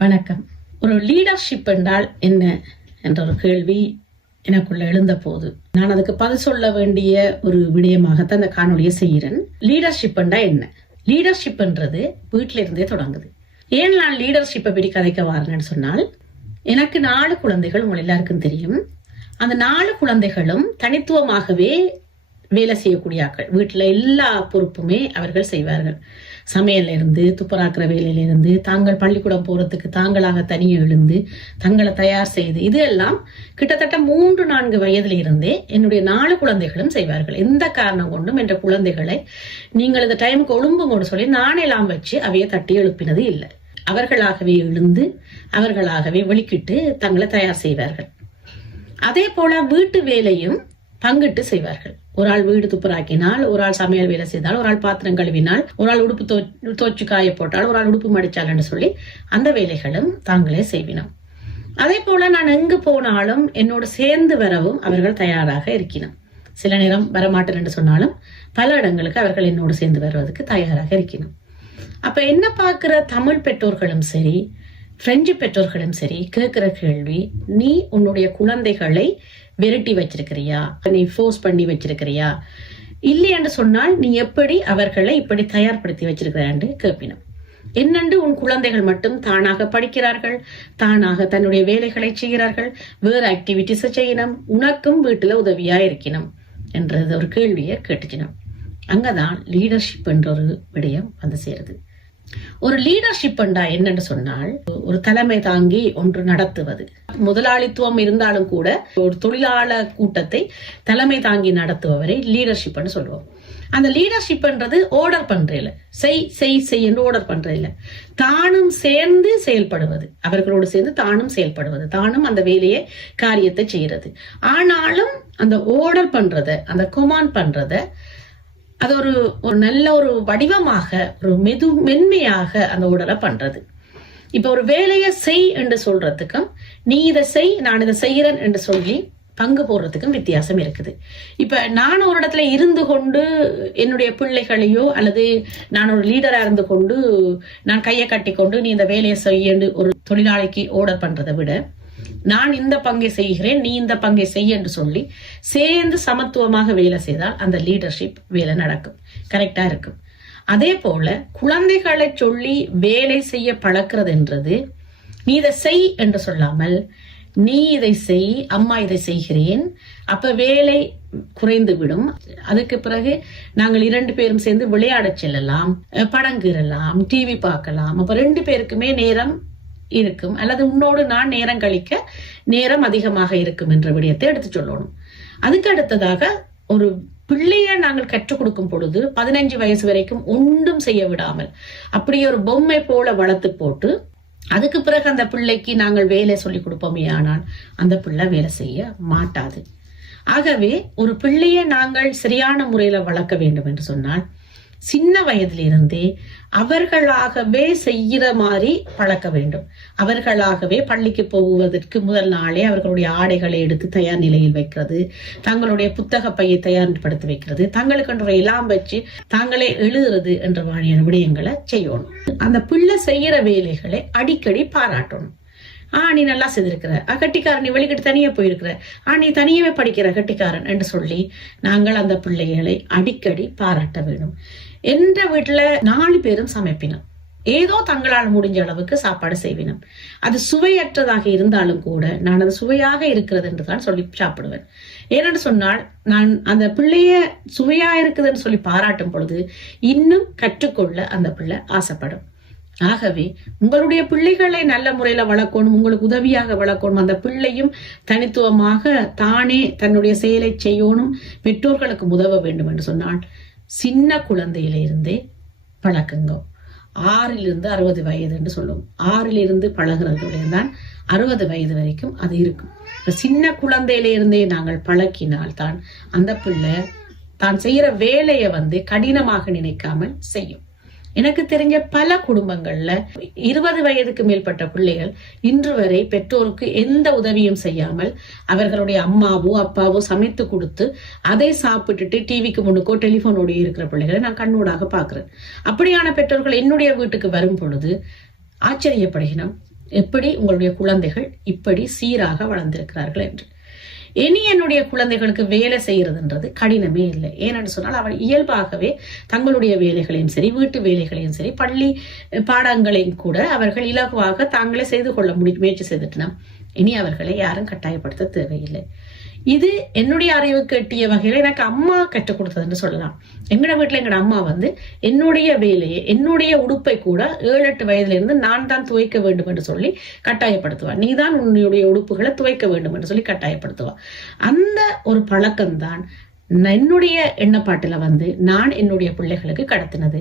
வணக்கம். ஒரு லீடர்ஷிப் என்றால் என்ன என்ற ஒரு கேள்வி எனக்குள்ள எழுந்த போது நான் அதுக்கு பதில் சொல்ல வேண்டிய ஒரு விடயமாகத்தான் அந்த காணொலியை செய்கிறேன். லீடர்ஷிப் என்றா என்ன? லீடர்ஷிப் என்றது வீட்டில இருந்தே தொடங்குது. ஏன் நான் லீடர்ஷிப்பை பற்றி கதைக்க வாரேன்னு சொன்னால், எனக்கு 4 குழந்தைகள், உங்கள் எல்லாருக்கும் தெரியும். அந்த 4 குழந்தைகளும் தனித்துவமாகவே வேலை செய்யக்கூடிய ஆட்கள். வீட்டுல எல்லா பொறுப்புமே அவர்கள் செய்வார்கள். சமையல்ல இருந்து, துப்புராக்குற வேலையில இருந்து, தாங்கள் பள்ளிக்கூடம் போறதுக்கு தாங்களாக தனியே எழுந்து தங்களை தயார் செய்து, இது எல்லாம் கிட்டத்தட்ட 3-4 வயதுல இருந்தே என்னுடைய 4 குழந்தைகளும் செய்வார்கள். எந்த காரணம் கொண்டும் என்ற குழந்தைகளை நீங்கள் இந்த டைமுக்கு ஒழும்புங்கன்னு சொல்லி நானெல்லாம் வச்சு அவைய தட்டி எழுப்பினது இல்லை. அவர்களாகவே எழுந்து அவர்களாகவே வெளிக்கிட்டு தங்களை தயார் செய்வார்கள். அதே போல வீட்டு வேலையும் பங்கிட்டு செய்வார்கள். ஒரு ஆள் வீடு துப்புராக்கினால், ஒரு ஆள் சமையல் வேலை செய்தால், ஒரு ஆள் பாத்திரம் கழுவினால், ஒரு ஆள் உடுப்பு தோச்சு காய போட்டால், ஒரு ஆள் உடுப்பு மடிச்சால் என்று சொல்லி அந்த வேலைகளும் தாங்களே செய்வினோம். அதே போல நான் எங்கு போனாலும் என்னோடு சேர்ந்து வரவும் அவர்கள் தயாராக இருக்கணும். சில நேரம் வரமாட்டேன் என்று சொன்னாலும் பல இடங்களுக்கு அவர்கள் என்னோடு சேர்ந்து வருவதற்கு தயாராக இருக்கணும். அப்ப என்ன பார்க்கிற தமிழ் பெற்றோர்களும் சரி, பிரெஞ்சு பெற்றோர்களும் சரி கேட்கிற கேள்வி, நீ உன்னுடைய குழந்தைகளை விரட்டி வச்சிருக்கிறியா, நீ ஃபோர்ஸ் பண்ணி வச்சிருக்கிறியா, இல்லை என்று சொன்னால் நீ எப்படி அவர்களை இப்படி தயார்படுத்தி வச்சிருக்கிறான்னு கேட்பினோம். என்னென்று உன் குழந்தைகள் மட்டும் தானாக படிக்கிறார்கள், தானாக தன்னுடைய வேலைகளை செய்கிறார்கள், வேறு ஆக்டிவிட்டிஸ் செய்யணும், உனக்கும் வீட்டுல உதவியா இருக்கணும் என்றது ஒரு கேள்வியை கேட்டுச்சினோம். அங்கதான் லீடர்ஷிப் என்ற ஒரு விடயம் வந்து சேருது. ஒரு லீடர்ஷிப் என்னன்னு சொன்னால், ஒரு தலைமை தாங்கி ஒன்று நடத்துவது. முதலாளித்துவம் இருந்தாலும் கூட ஒரு தொழிலாளர் கூட்டத்தை தலைமை தாங்கி நடத்துபவரை லீடர்ஷிப் சொல்லுவோம். அந்த லீடர்ஷிப்ன்றது ஆர்டர் பண்றதில்ல, செய் என்று ஆர்டர் பண்றதில்ல, தானும் சேர்ந்து செயல்படுவது, அவர்களோடு சேர்ந்து தானும் செயல்படுவது, தானும் அந்த வேலையை காரியத்தை செய்யறது. ஆனாலும் அந்த ஆர்டர் பண்றத, அந்த கமாண்ட் பண்றத, அது ஒரு நல்ல ஒரு வடிவமாக, ஒரு மென்மையாக அந்த உடலை பண்றது. இப்ப ஒரு வேலையை செய் என்று சொல்றதுக்கும், நீ இதை செய் நான் இதை செய்யறேன் என்று சொல்லி பங்கு போடுறதுக்கும் வித்தியாசம் இருக்குது. இப்ப நான் ஒரு இடத்துல இருந்து கொண்டு என்னுடைய பிள்ளைகளையோ, அல்லது நான் ஒரு லீடரா இருந்து கொண்டு நான் கையை கட்டி கொண்டு நீ இந்த வேலையை செய்ய ஒரு தொழிலாளிக்கு ஆர்டர் பண்றதை விட, நான் இந்த பங்கை செய்கிறேன் நீ இந்த பங்கை செய்ய என்று சொல்லி சேர்ந்து சமத்துவமாக வேலை செய்தால் அந்த லீடர்ஷிப் வேலை நடக்கும், கரெக்டா இருக்கும். அதே போல குழந்தைகளை சொல்லி வேலை செய்ய பழக்கிறது என்றது, நீ இதை செய் என்று சொல்லாமல், நீ இதை செய், அம்மா இதை செய்கிறேன், அப்ப வேலை குறைந்து விடும். அதுக்கு பிறகு நாங்கள் 2 பேரும் சேர்ந்து விளையாட செல்லலாம், படங்கிடலாம், டிவி பார்க்கலாம். அப்ப 2 பேருக்குமே நேரம் இருக்கும், அல்லது உன்னோடு நான் நேரம் கழிக்க நேரம் அதிகமாக இருக்கும் என்ற விடயத்தை எடுத்து சொல்லணும். அதுக்கு அடுத்ததாக ஒரு பிள்ளைய நாங்கள் கற்றுக் கொடுக்கும் பொழுது 15 வயசு வரைக்கும் ஒன்றும் செய்ய விடாமல் அப்படியே ஒரு பொம்மை போல வளர்த்து போட்டு, அதுக்கு பிறகு அந்த பிள்ளைக்கு நாங்கள் வேலை சொல்லி கொடுப்போமே, ஆனால் அந்த பிள்ளை வேலை செய்ய மாட்டாது. ஆகவே ஒரு பிள்ளைய நாங்கள் சரியான முறையில வளர்க்க வேண்டும் என்று சொன்னால், சின்ன வயதிலிருந்தே அவர்களாகவே செய்கிற மாதிரி பழக்க வேண்டும். அவர்களாகவே பள்ளிக்கு போவதற்கு முதல் நாளே அவர்களுடைய ஆடைகளை எடுத்து தயார் நிலையில் வைக்கிறது, தங்களுடைய புத்தக பையை தயார்படுத்தி வைக்கிறது, தங்களுக்கு எல்லாம் வச்சு தாங்களே எழுதுறது என்ற மாதிரியான விடயங்களை செய்யணும். அந்த பிள்ளை செய்யற வேலைகளை அடிக்கடி பாராட்டணும். நீ நல்லா செய்திருக்கிற, கட்டிக்காரன், நீ வெளிக்கிட்டு தனியா போயிருக்கிற, நீ தனியவே படிக்கிற கட்டிக்காரன் என்று சொல்லி நாங்கள் அந்த பிள்ளைகளை அடிக்கடி பாராட்ட வேண்டும். என்ற வீட்டுல 4 பேரும் சமைப்பினோம், ஏதோ தங்களால் முடிஞ்ச அளவுக்கு சாப்பாடு செய்வினோம். அது சுவையற்றதாக இருந்தாலும் கூட நான் அது சுவையாக இருக்கிறது என்று தான் சொல்லி சாப்பிடுவேன். ஏனென்று சொன்னால், நான் அந்த பிள்ளைய சுவையா இருக்குதுன்னு சொல்லி பாராட்டும் பொழுது இன்னும் கற்றுக்கொள்ள அந்த பிள்ளை ஆசைப்படும். ஆகவே உங்களுடைய பிள்ளைகளை நல்ல முறையில வளர்க்கணும், உங்களுக்கு உதவியாக வளர்க்கணும். அந்த பிள்ளையும் தனித்துவமாக தானே தன்னுடைய செயலை செய்யணும், பெற்றோர்களுக்கு உதவ வேண்டும் என்று சொன்னால் சின்ன குழந்தையில இருந்தே பழக்குங்க. 6 to 60 வயது என்று சொல்லுவோம். 6 பழகிறது தான் 60 வயது வரைக்கும் அது இருக்கும். சின்ன குழந்தையில இருந்தே நாங்கள் பழக்கினால் தான் அந்த பிள்ளை தான் செய்யற வேலையை கடினமாக நினைக்காமல் செய்யும். எனக்கு தெரிஞ்ச பல குடும்பங்கள்ல 20 வயதுக்கு மேற்பட்ட பிள்ளைகள் இன்று வரை பெற்றோருக்கு எந்த உதவியும் செய்யாமல் அவர்களுடைய அம்மாவோ அப்பாவோ சமைத்து கொடுத்து அதை சாப்பிட்டுட்டு டிவிக்கு முன்னுக்கோ டெலிபோனோட இருக்கிற பிள்ளைகளை நான் கண்ணூடாக பாக்குறேன். அப்படியான பெற்றோர்கள் என்னுடைய வீட்டுக்கு வரும் பொழுது ஆச்சரியப்படுகிறோம். எப்படி உங்களுடைய குழந்தைகள் இப்படி சீராக வளர்ந்திருக்கிறார்கள் என்று. இனி என்னுடைய குழந்தைகளுக்கு வேலை செய்யறதுன்றது கடினமே இல்லை. ஏனென்று சொன்னால் அவள் இயல்பாகவே தங்களுடைய வேலைகளையும் சரி, வீட்டு வேலைகளையும் சரி, பள்ளி பாடங்களையும் கூட அவர்கள் இலகுவாக தாங்களே செய்து கொள்ள முயற்சி செய்துட்டன. இனி அவர்களை யாரும் கட்டாயப்படுத்த தேவையில்லை. இது என்னுடைய அறிவுக்கு எட்டிய வகையில எனக்கு அம்மா கற்றுக் கொடுத்ததுன்னு சொல்லலாம். எங்கட வீட்டுல எங்கட அம்மா என்னுடைய வேலையை, என்னுடைய உடுப்பை கூட 7-8 வயதுல இருந்து நான் தான் துவைக்க வேண்டும் என்று சொல்லி கட்டாயப்படுத்துவா. நீ தான் உன்னுடைய உடுப்புகளை துவைக்க வேண்டும் என்று சொல்லி கட்டாயப்படுத்துவா. அந்த ஒரு பழக்கம்தான் என்னுடைய எண்ணப்பாட்டுல நான் என்னுடைய பிள்ளைகளுக்கு கடத்தினது.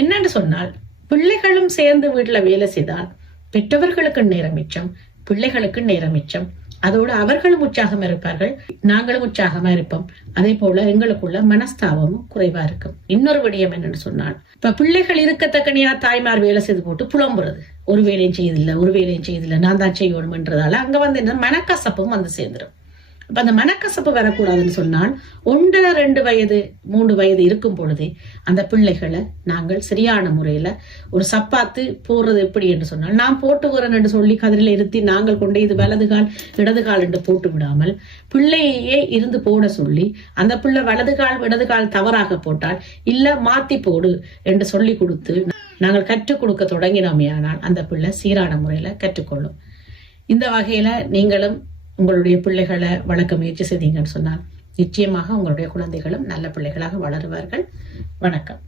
என்னன்னு சொன்னால், பிள்ளைகளும் சேர்ந்து வீட்டுல வேலை செய்தால் பெற்றவர்களுக்கு நேரம் மிச்சம், பிள்ளைகளுக்கு நேரம் மிச்சம். அதோடு அவர்களும் உற்சாகமா இருப்பார்கள், நாங்களும் உற்சாகமா இருப்போம். அதே போல எங்களுக்குள்ள மனஸ்தாபமும் குறைவா இருக்கும். இன்னொரு விடயம் என்னன்னு சொன்னால், இப்ப பிள்ளைகள் இருக்கத்தக்கனியா தாய்மார் வேலை செய்து போட்டு புலம்புறது, ஒரு வேலையும் செய்யதில்லை, நான் தான் செய்யணும்ன்றதால அங்க என்ன மனக்கசப்பும் சேர்ந்துடும். அப்ப அந்த மனக்கசப்பு வரக்கூடாதுன்னு சொன்னால் 1-2 வயது 3 வயது இருக்கும் பொழுதே அந்த பிள்ளைகளை நாங்கள் சரியான முறையில ஒரு சப்பாத்து போடுறது எப்படி என்று சொன்னால், நான் போட்டு வரேன் என்று சொல்லி கதிரில இருத்தி நாங்கள் கொண்டு இது வலது கால் இடது கால் என்று போட்டு விடாமல் பிள்ளையே இருந்து போட சொல்லி, அந்த பிள்ளை வலது கால் இடது கால் தவறாக போட்டால் இல்ல மாத்தி போடு என்று சொல்லி கொடுத்து நாங்கள் கற்றுக் கொடுக்க தொடங்கினோமையானால் அந்த பிள்ளை சீரான முறையில கற்றுக்கொள்ளும். இந்த வகையில நீங்களும் உங்களுடைய பிள்ளைகளை வளர்க்க முயற்சி செய்தீங்கன்னு சொன்னால் நிச்சயமாக உங்களுடைய குழந்தைகளும் நல்ல பிள்ளைகளாக வளருவார்கள். வணக்கம்.